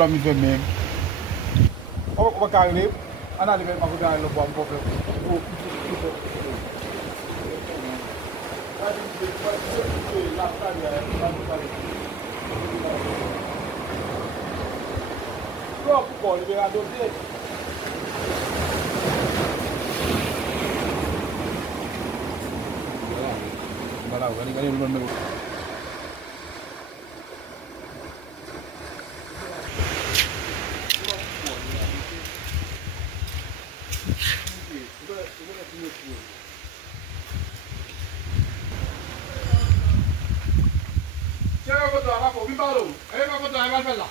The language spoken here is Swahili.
da mi fe men o ka le ana le ma ko da lo bo bo o púpọ̀ ìlera tó dé. Balawo gani gani ló ń mẹ́wọ́. Ṣé ẹ bá fọ́tò àbáfọ̀ bí bá lò? Ẹ bá fọ́tò àbáfẹ́ là.